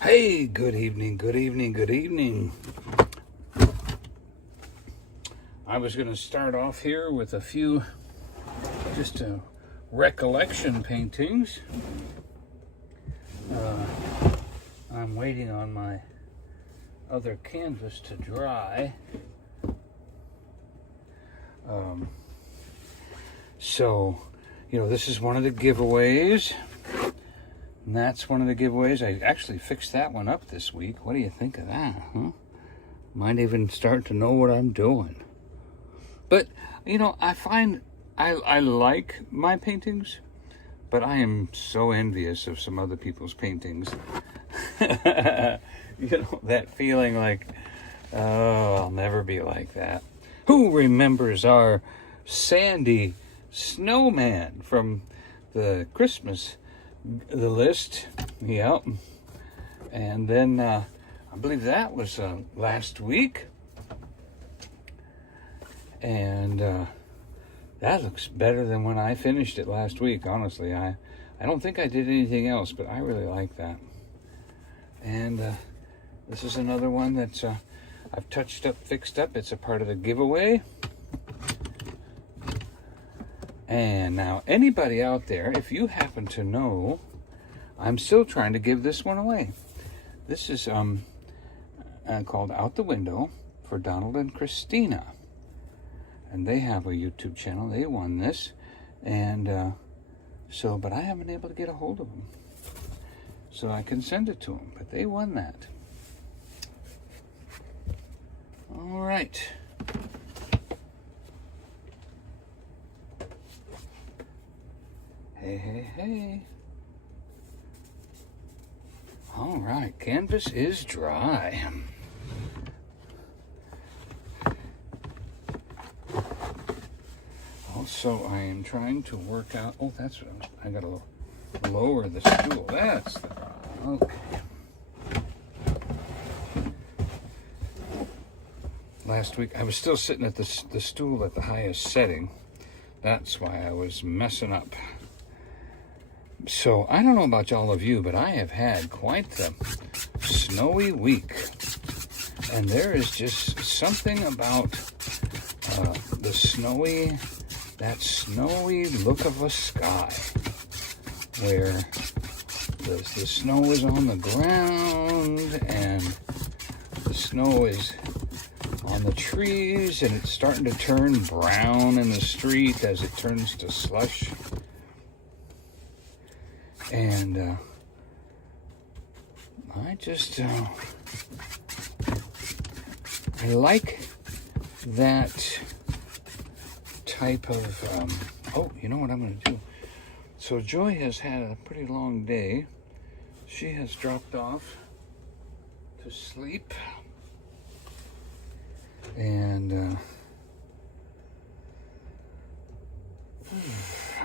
Hey, good evening, good evening, good evening. I was going to start off here with a few just recollection paintings. I'm waiting on my other canvas to dry. This is one of the giveaways. And that's one of the giveaways. I actually fixed that one up this week. What do you think of that, huh? Might even start to know what I'm doing. But, I find I like my paintings, but I am so envious of some other people's paintings. That feeling like, oh, I'll never be like that. Who remembers our Sandy snowman from the Christmas list? Yep. And then I believe that was last week. And that looks better than when I finished it last week, honestly. I don't think I did anything else, but I really like that. And this is another one that I've touched up, fixed up. It's a part of the giveaway. And now, anybody out there, if you happen to know, I'm still trying to give this one away. This is called Out the Window for Donald and Christina. And they have a YouTube channel. They won this. And but I haven't been able to get a hold of them. So I can send it to them. But they won that. All right. Hey. All right, canvas is dry. Also, I am trying to work out. Oh, that's what I gotta lower the stool. That's the problem. Okay. Last week, I was still sitting at the stool at the highest setting. That's why I was messing up. So, I don't know about all of you, but I have had quite the snowy week. And there is just something about that snowy look of a sky, where the snow is on the ground, and the snow is on the trees, and it's starting to turn brown in the street as it turns to slush. And I like that type of, you know what I'm going to do? So Joy has had a pretty long day. She has dropped off to sleep. And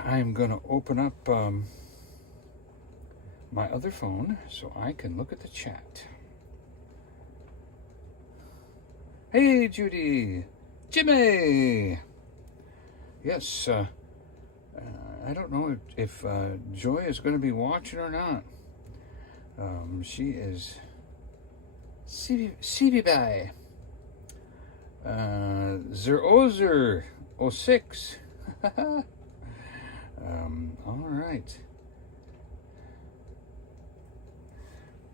I'm going to open up my other phone so I can look at the chat. Hey, Judy! Jimmy! Yes, I don't know if Joy is going to be watching or not. She is CB by Zerozer 06. All right.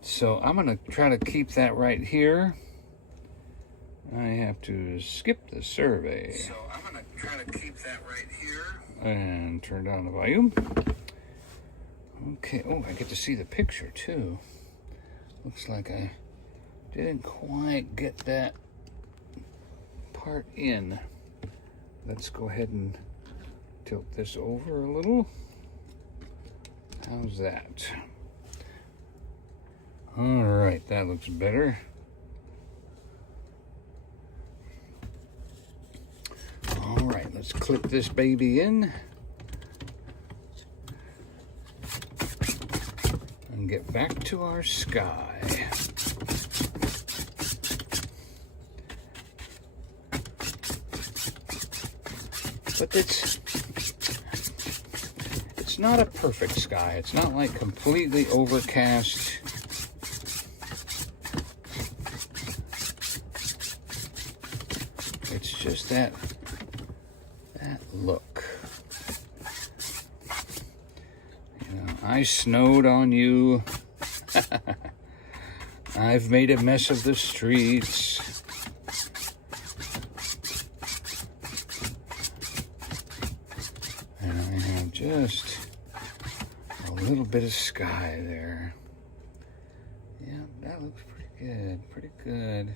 So I'm going to try to keep that right here. I have to skip the survey. So I'm going to try to keep that right here. And turn down the volume. Okay. Oh, I get to see the picture too. Looks like I didn't quite get that part in. Let's go ahead and tilt this over a little. How's that? All right, that looks better. All right, let's clip this baby in and get back to our sky. But it's not a perfect sky. It's not like completely overcast. just that look. You know, I snowed on you. I've made a mess of the streets. And I have just a little bit of sky there. Yeah, that looks pretty good, pretty good.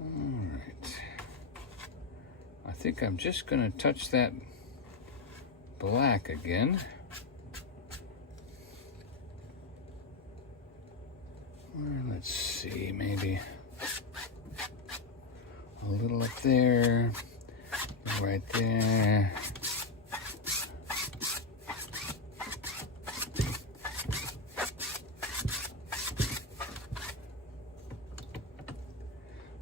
All right. I think I'm just gonna touch that black again. Let's see, maybe a little up there, right there.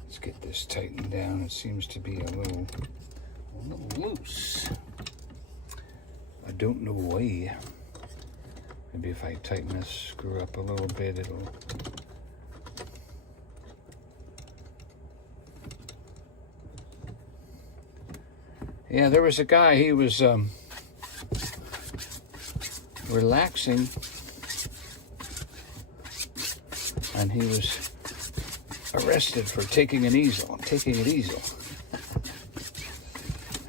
Let's get this tightened down. It seems to be a little loose. I don't know why. Maybe if I tighten this screw up a little bit, it'll... Yeah, there was a guy, he was relaxing, and he was arrested for taking it easy.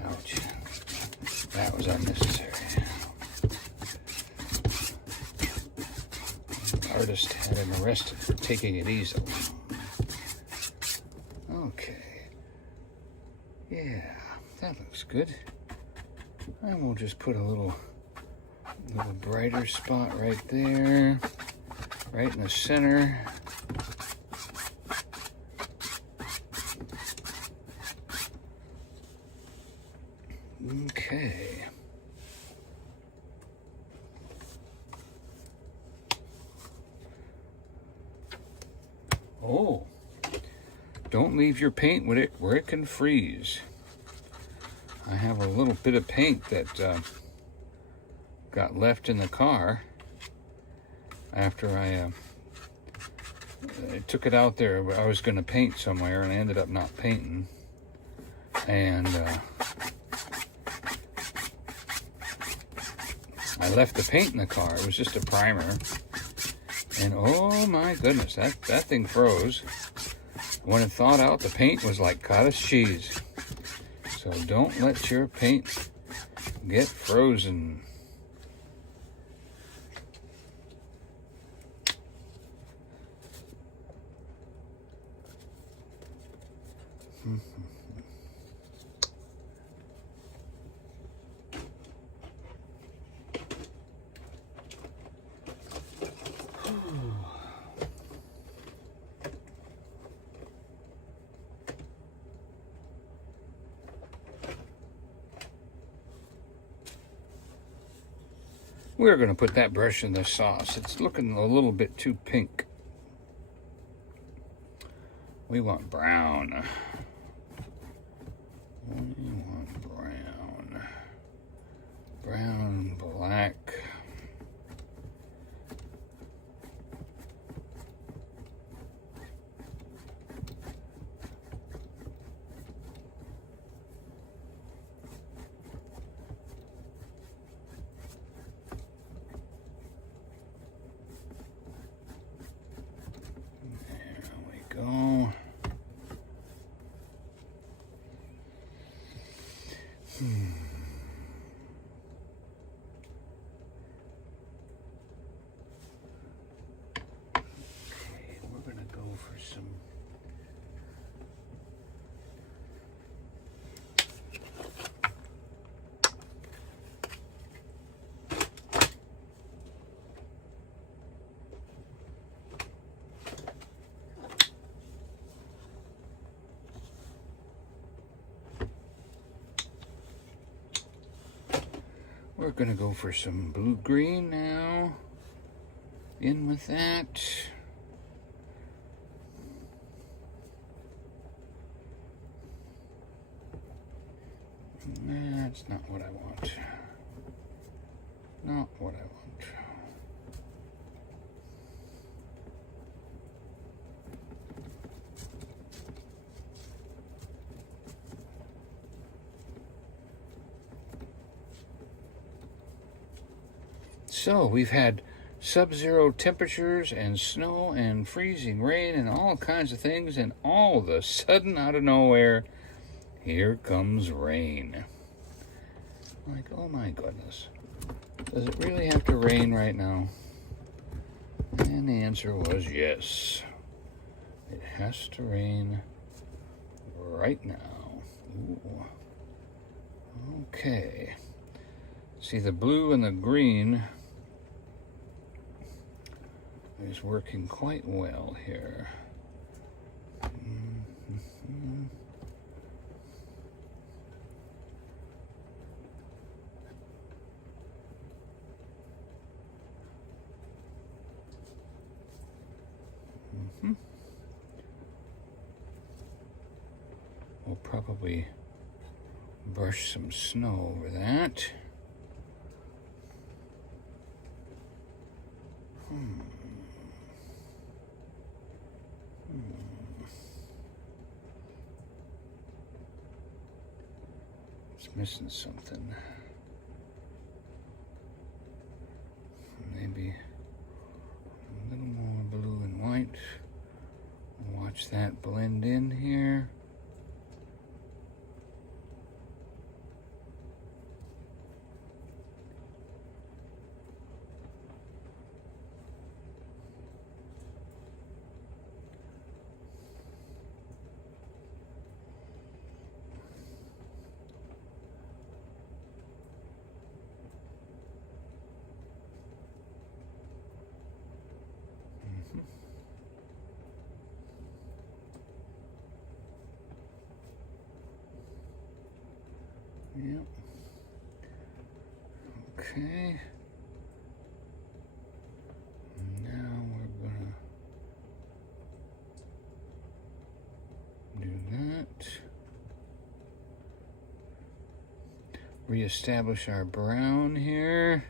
Ouch. That was unnecessary. The artist had him arrested for taking it easy. Okay. Yeah. That looks good. And we'll just put a little brighter spot right there, right in the center. Okay. Oh, don't leave your paint where it can freeze. I have a little bit of paint that got left in the car after I took it out there. I was going to paint somewhere and I ended up not painting. And I left the paint in the car. It was just a primer. And oh my goodness, that thing froze. When it thawed out, the paint was like cottage cheese. So don't let your paint get frozen. We're going to put that brush in the sauce. It's looking a little bit too pink. We want brown. We want brown. Brown, black. Go. Okay, we're gonna go for some We're gonna go for some blue-green now. In with that. That's not what I want. Not what I want. So we've had sub-zero temperatures and snow and freezing rain and all kinds of things, and all of a sudden, out of nowhere, here comes rain. Like, oh my goodness. Does it really have to rain right now? And the answer was yes. It has to rain right now. Ooh. Okay. See, the blue and the green is working quite well here. Mm-hmm. Mm-hmm. We'll probably brush some snow over that. It's missing something. Maybe a little more blue and white. Watch that blend in here. Yep. Okay. Now we're gonna do that. Reestablish our brown here.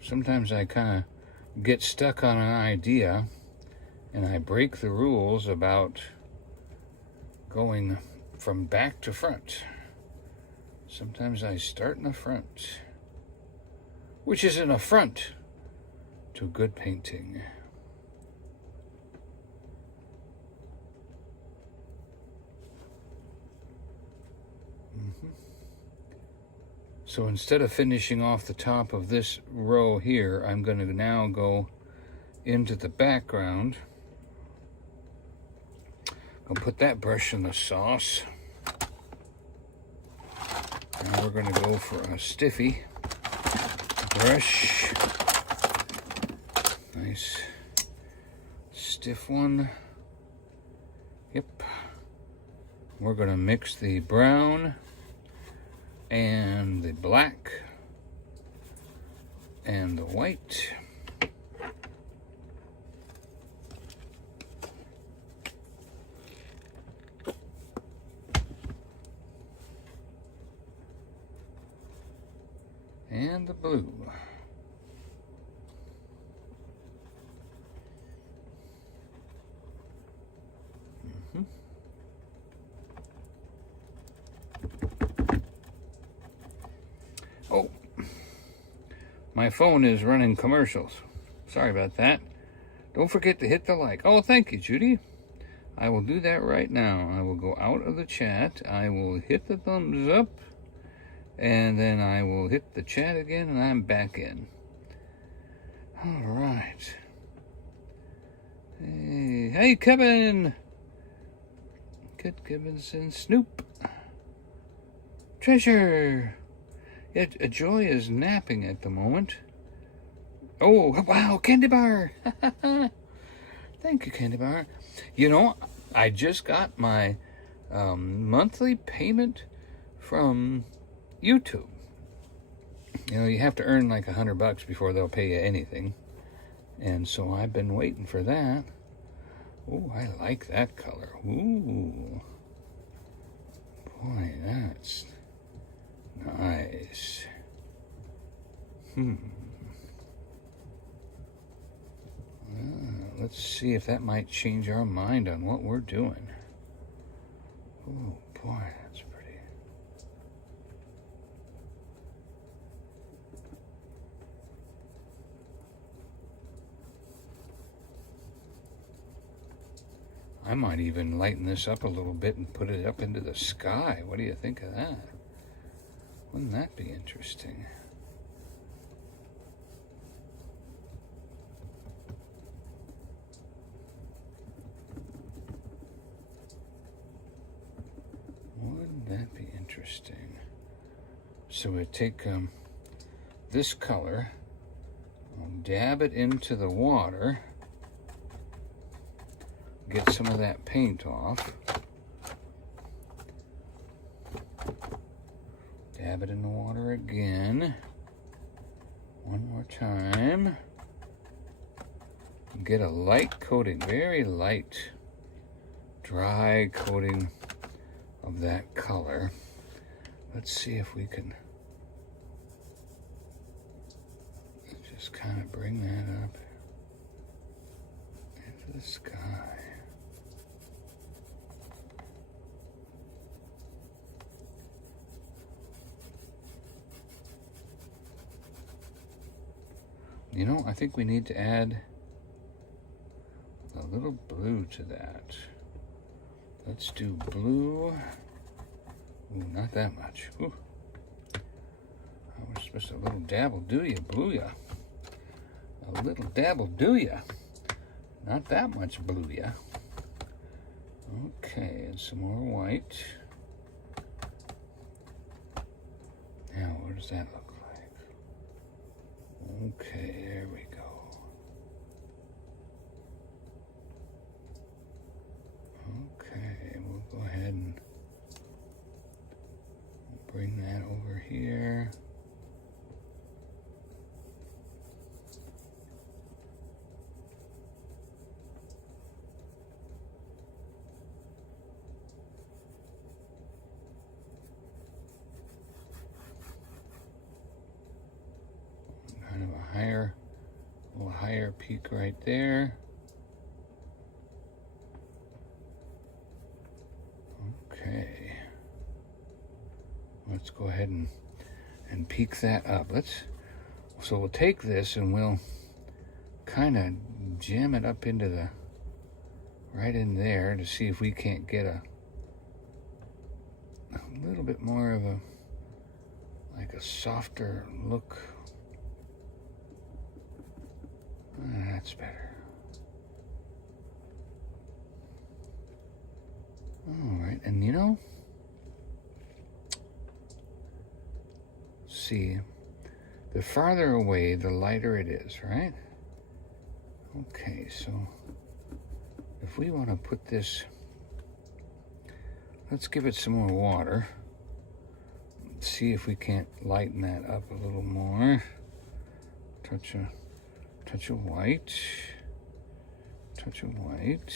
Sometimes I kind of get stuck on an idea and I break the rules about going from back to front. Sometimes I start in the front, which is an affront to good painting. So instead of finishing off the top of this row here, I'm going to now go into the background. I'll put that brush in the sauce. Now we're going to go for a stiffy brush. Nice stiff one. Yep. We're going to mix the brown and the black and the white. And the blue. Oh, my phone is running commercials. Sorry about that. Don't forget to hit the like. Oh, thank you, Judy. I will do that right now. I will go out of the chat. I will hit the thumbs up. And then I will hit the chat again, and I'm back in. All right. Hey, Kevin. Good Gibbonson. Snoop. Treasure. Yet Joy is napping at the moment. Oh, wow, Candy Bar. Thank you, Candy Bar. You know, I just got my monthly payment from YouTube. You know, you have to earn like $100 before they'll pay you anything. And so I've been waiting for that. Oh, I like that color. Ooh. Boy, that's nice. Let's see if that might change our mind on what we're doing. Oh boy, that's pretty. I might even lighten this up a little bit and put it up into the sky. What do you think of that? Wouldn't that be interesting? Wouldn't that be interesting? So we take this color, I'll dab it into the water, get some of that paint off, dab it in the water again, one more time, get a light coating, very light, dry coating of that color. Let's see if we can just kind of bring that up into the sky. You know, I think we need to add a little blue to that. Let's do blue. Ooh, not that much. Ooh. I was supposed to a little dab will do ya, blue ya. A little dab will do ya. Not that much blue ya. Okay, and some more white. Now, what does that look like? Okay, there we go. Okay, we'll go ahead and bring that over here. Kind of a little higher peak right there. Okay. Let's go ahead and peak that up. So we'll take this and we'll kind of jam it up into the, right in there to see if we can't get a little bit more of a, like a softer look. That's better. All right, and you know, see, the farther away, the lighter it is, right? Okay, so if we want to put this, let's give it some more water. See if we can't lighten that up a little more. Touch of white. Touch of white.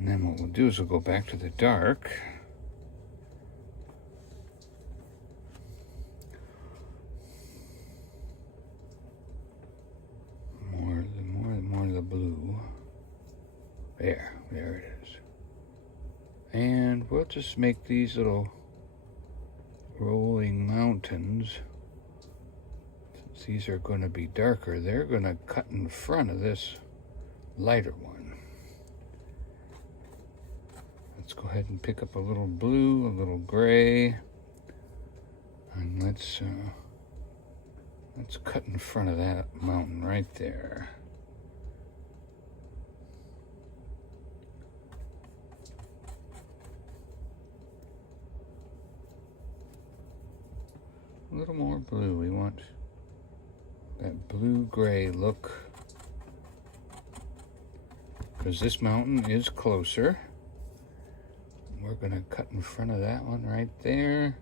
And then what we'll do is we'll go back to the dark. More of the blue. There it is. And we'll just make these little rolling mountains. Since these are going to be darker, they're going to cut in front of this lighter one. Let's go ahead and pick up a little blue, a little gray, and let's cut in front of that mountain right there. A little more blue. We want that blue-gray look, because this mountain is closer. We're going to cut in front of that one right there.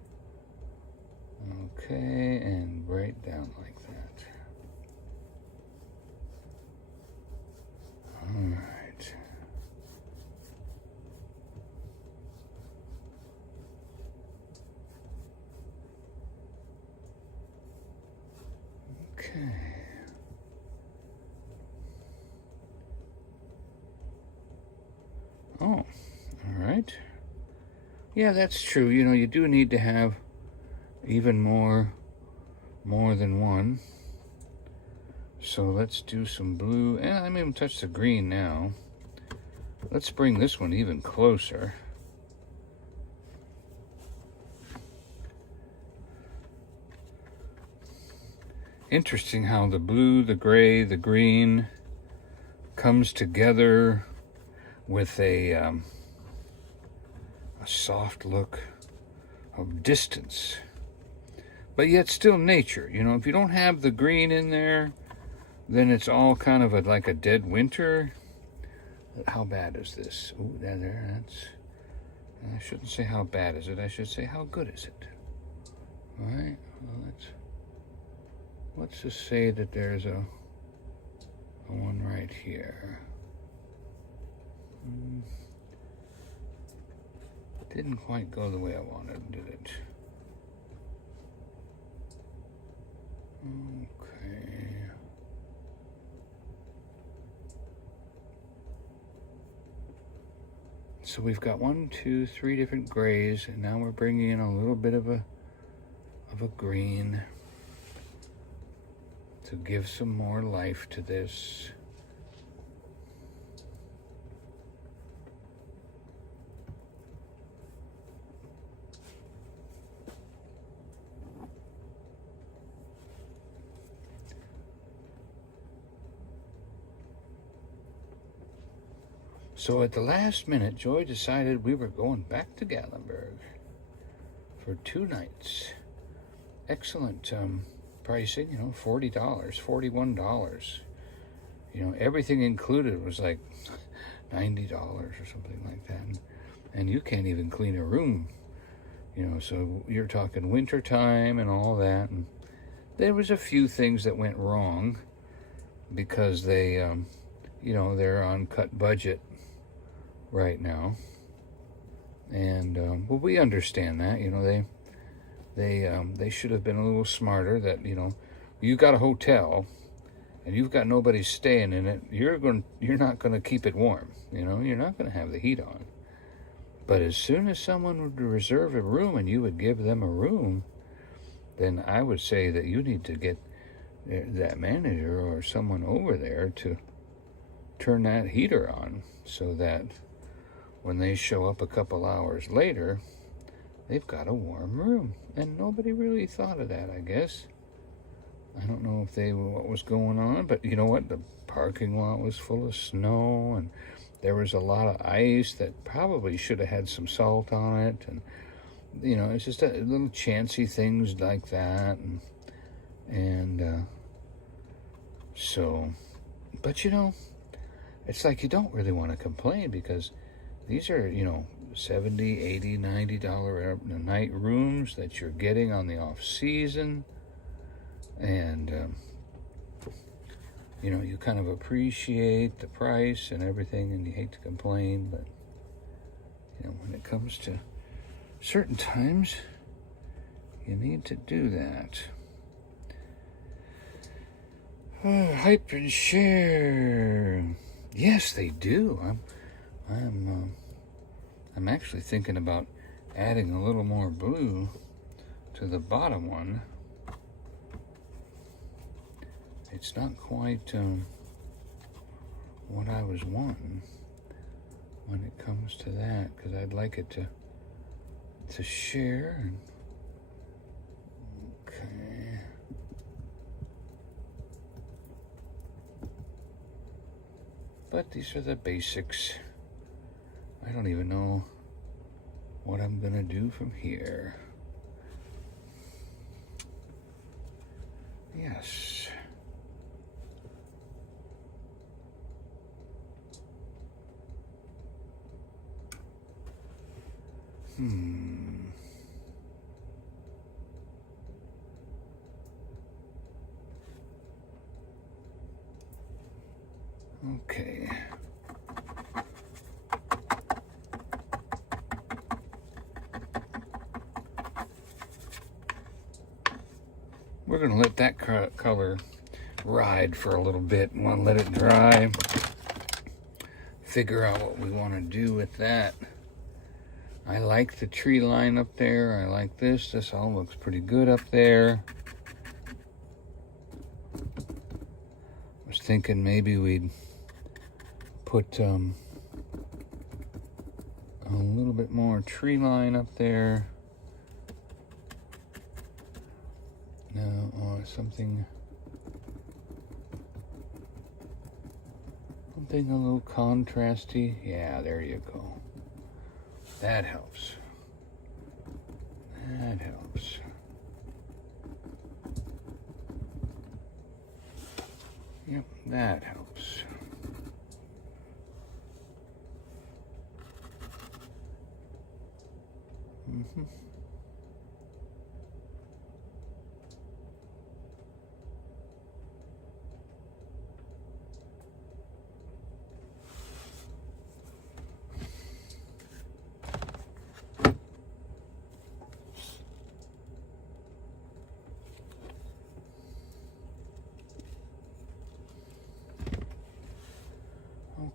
Okay, and right down like that. All right. Okay. Oh, all right. Yeah, that's true. You know, you do need to have even more than one. So let's do some blue, and I'm even touch the green now. Let's bring this one even closer. Interesting how the blue, the gray, the green comes together with a soft look of distance, but yet still nature. You know, if you don't have the green in there, then it's all kind of like a dead winter. How bad is this? Ooh, that's. I shouldn't say how bad is it. I should say how good is it. All right. Well, let's just say that there's a one right here. Didn't quite go the way I wanted, did it? Okay. So we've got 1, 2, 3 different grays, and now we're bringing in a little bit of a green to give some more life to this. So at the last minute, Joy decided we were going back to Gatlinburg for 2 nights. Excellent pricing, you know, $40, $41. You know, everything included was like $90 or something like that. And you can't even clean a room, you know, so you're talking winter time and all that. And there was a few things that went wrong because they, you know, they're on cut budget right now, and well, we understand that. You know, they should have been a little smarter. That, you know, you got a hotel and you've got nobody staying in it, you're not going to keep it warm. You know, you're not going to have the heat on. But as soon as someone would reserve a room and you would give them a room, then I would say that you need to get that manager or someone over there to turn that heater on, so that when they show up a couple hours later, they've got a warm room. And nobody really thought of that, I guess. I don't know if what was going on, but you know what? The parking lot was full of snow, and there was a lot of ice that probably should have had some salt on it. And, you know, it's just a little chancy things like that. And so, but you know, it's like you don't really want to complain, because these are, you know, $70, $80, $90 a night rooms that you're getting on the off season. And, you know, you kind of appreciate the price and everything, and you hate to complain, but, you know, when it comes to certain times, you need to do that. Oh, hype and share. Yes, they do. I'm actually thinking about adding a little more blue to the bottom one. It's not quite what I was wanting when it comes to that, because I'd like it to share. Okay. But these are the basics. I don't even know what I'm gonna do from here. Yes. Okay. We're going to let that color ride for a little bit. We want to let it dry. Figure out what we want to do with that. I like the tree line up there. I like this. This all looks pretty good up there. I was thinking maybe we'd put a little bit more tree line up there. No, or something a little contrasty. Yeah, there you go. That helps. That helps. Yep, that helps. Mm-hmm.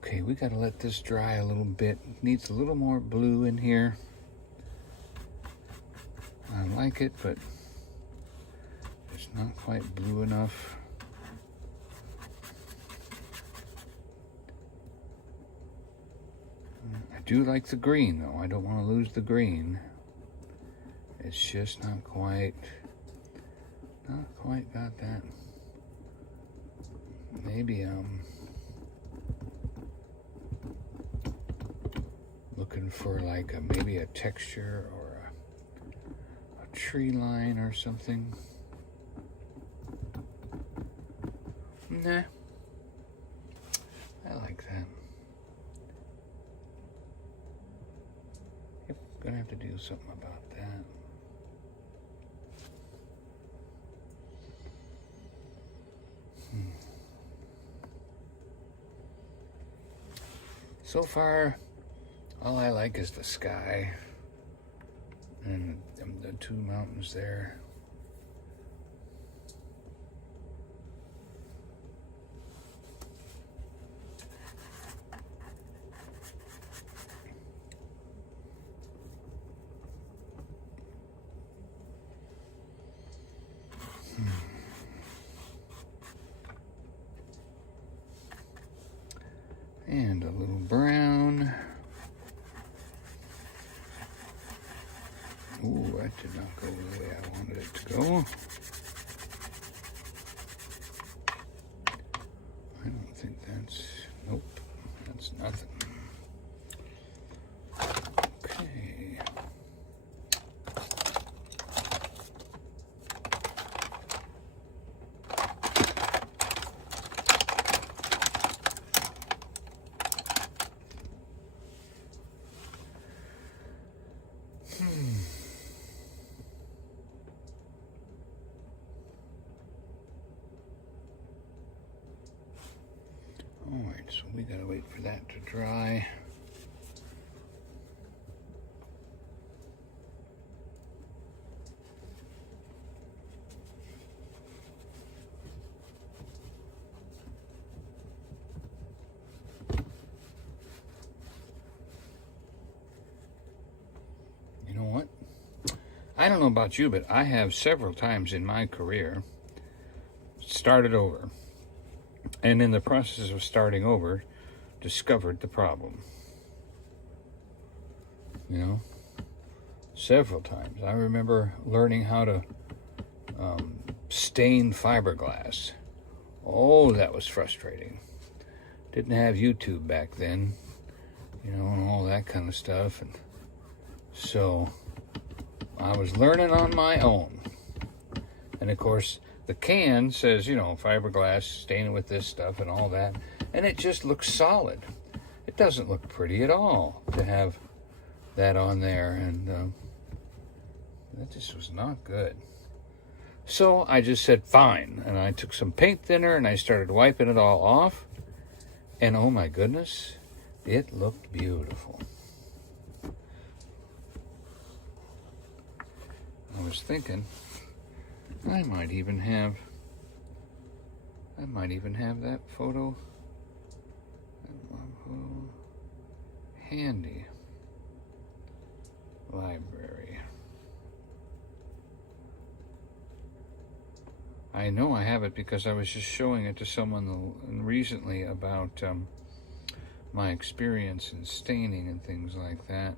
Okay, we gotta let this dry a little bit. Needs a little more blue in here. I like it, but it's not quite blue enough. I do like the green though. I don't want to lose the green. It's just not quite got that. Maybe looking for like maybe a texture or a tree line or something. Nah, I like that. Yep, gonna have to do something about that. So far, all I like is the sky and the two mountains there. And a little brown. Ooh, that did not go the way I wanted it to go. I don't think that's, nope, that's nothing. Okay. Alright, so we gotta wait for that to dry. You know what? I don't know about you, but I have several times in my career started over. And in the process of starting over, discovered the problem. You know, several times. I remember learning how to stain fiberglass. Oh, that was frustrating. Didn't have YouTube back then, you know, and all that kind of stuff. And so I was learning on my own. And of course, the can says, you know, fiberglass, stain it with this stuff and all that. And it just looks solid. It doesn't look pretty at all to have that on there. And that just was not good. So I just said, fine. And I took some paint thinner and I started wiping it all off. And oh my goodness, it looked beautiful. I was thinking I might even have that photo handy. Library. I know I have it because I was just showing it to someone recently about my experience in staining and things like that.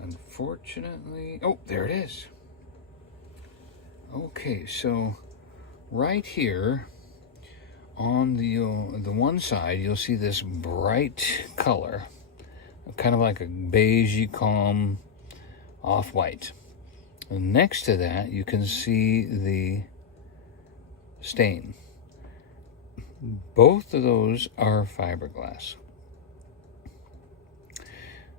Unfortunately, oh, there it is. Okay, so right here on the one side, you'll see this bright color, kind of like a beigey, calm, off-white. And next to that, you can see the stain. Both of those are fiberglass.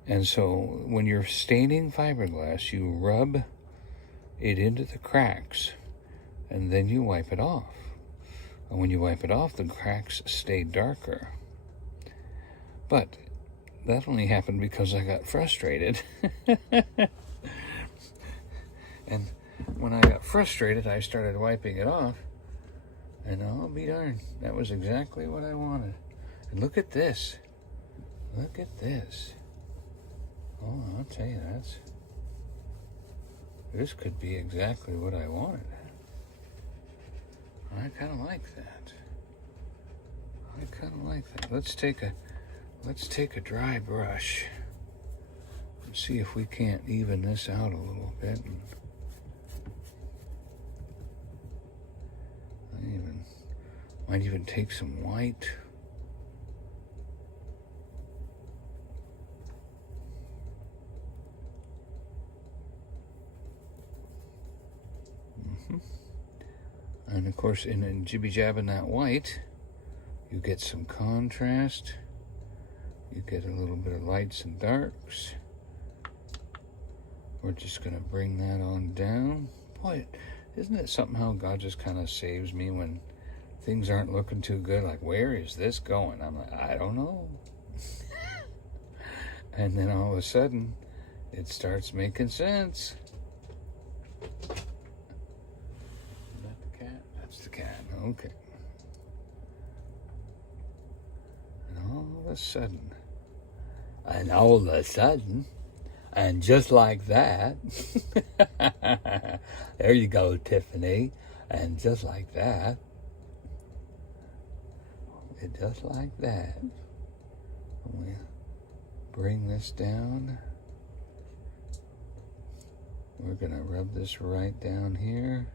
And so when you're staining fiberglass, you rub it into the cracks and then you wipe it off. And when you wipe it off, the cracks stay darker. But that only happened because I got frustrated. And when I got frustrated, I started wiping it off. And I'll be darned, that was exactly what I wanted. And look at this. Look at this. Oh, I'll tell you, this could be exactly what I wanted. I kind of like that. Let's take a dry brush and see if we can't even this out a little bit. And might even take some white. And of course, in jibby-jabbing that white, you get some contrast. You get a little bit of lights and darks. We're just going to bring that on down. Boy, isn't it something how God just kind of saves me when things aren't looking too good? Like, where is this going? I'm like, I don't know. And then all of a sudden, it starts making sense. The cat, okay. And all of a sudden, and just like that, there you go, Tiffany, and just like that, we bring this down. We're gonna rub this right down here.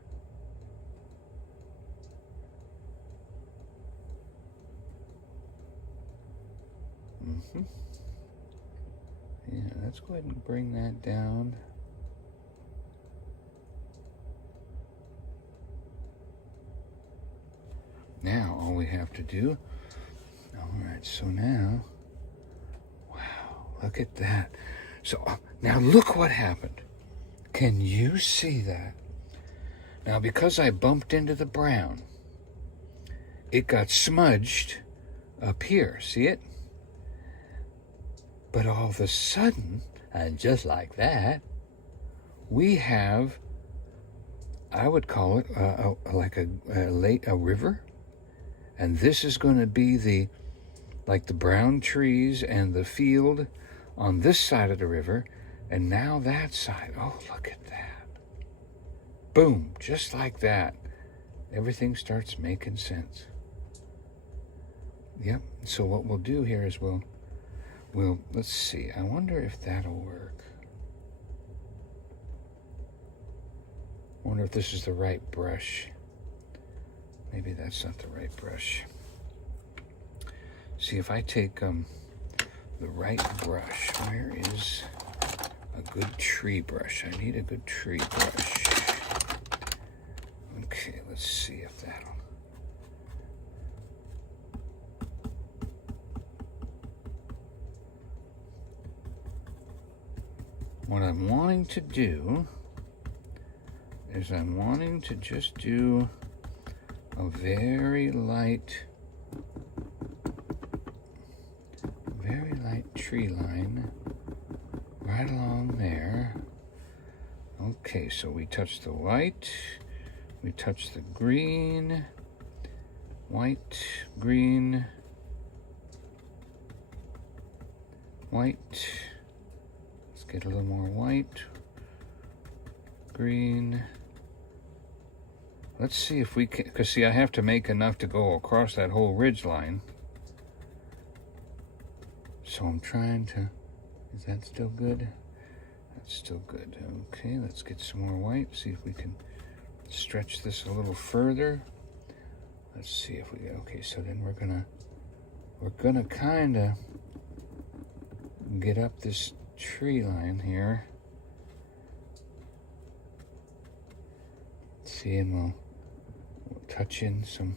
Yeah, let's go ahead and bring that down. Now, all we have to do, all right, so now, wow, look at that. So, now look what happened. Can you see that? Now, because I bumped into the brown, it got smudged up here, see it? But all of a sudden, and just like that, we have, I would call it like a river. And this is going to be the brown trees and the field on this side of the river. And now that side, oh, look at that. Boom, just like that. Everything starts making sense. Yep, so what we'll do here is we'll, let's see. I wonder if that'll work. I wonder if this is the right brush. Maybe that's not the right brush. See, if I take the right brush, where is a good tree brush? I need a good tree brush. Okay, let's see if that'll. What I'm wanting to do is I'm wanting to just do a very light tree line right along there. Okay, so we touch the white, we touch the green, white, green, white. Let's get a little more white, green. Let's see if we can, because see, I have to make enough to go across that whole ridge line. So I'm trying to, is that still good? That's still good. Okay, let's get some more white. See if we can stretch this a little further. Let's see if we, okay, so then we're gonna kind of get up this tree line here. See, and we'll touch in some,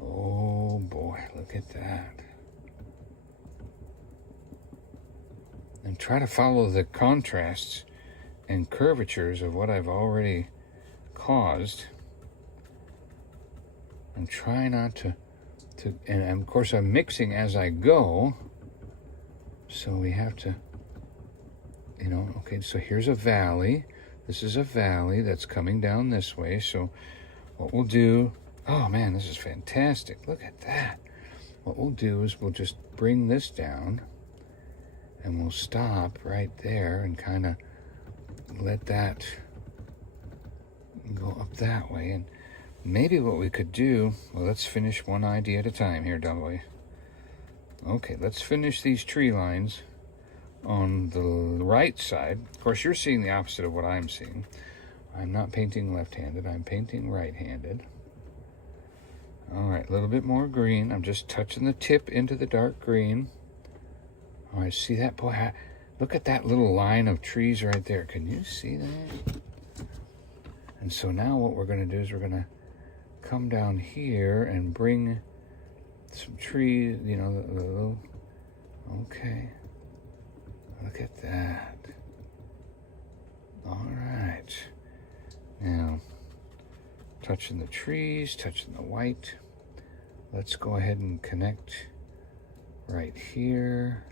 oh boy, look at that. And try to follow the contrasts and curvatures of what I've already caused. And try not to, and of course I'm mixing as I go. So we have to, you know, okay, so here's a valley. This is a valley that's coming down this way. So what we'll do, oh man, this is fantastic. Look at that. What we'll do is we'll just bring this down and we'll stop right there and kind of let that go up that way. And maybe what we could do, well, let's finish one idea at a time here, Donny. Okay, let's finish these tree lines on the right side. Of course, you're seeing the opposite of what I'm seeing. I'm not painting left-handed, I'm painting right-handed. All right, a little bit more green. I'm just touching the tip into the dark green. All right, see that? Boy, look at that little line of trees right there. Can you see that? And so now what we're gonna do is we're gonna come down here and bring some trees, you know, the little, okay. Look at that. All right. Now, touching the trees, touching the white. Let's go ahead and connect right here.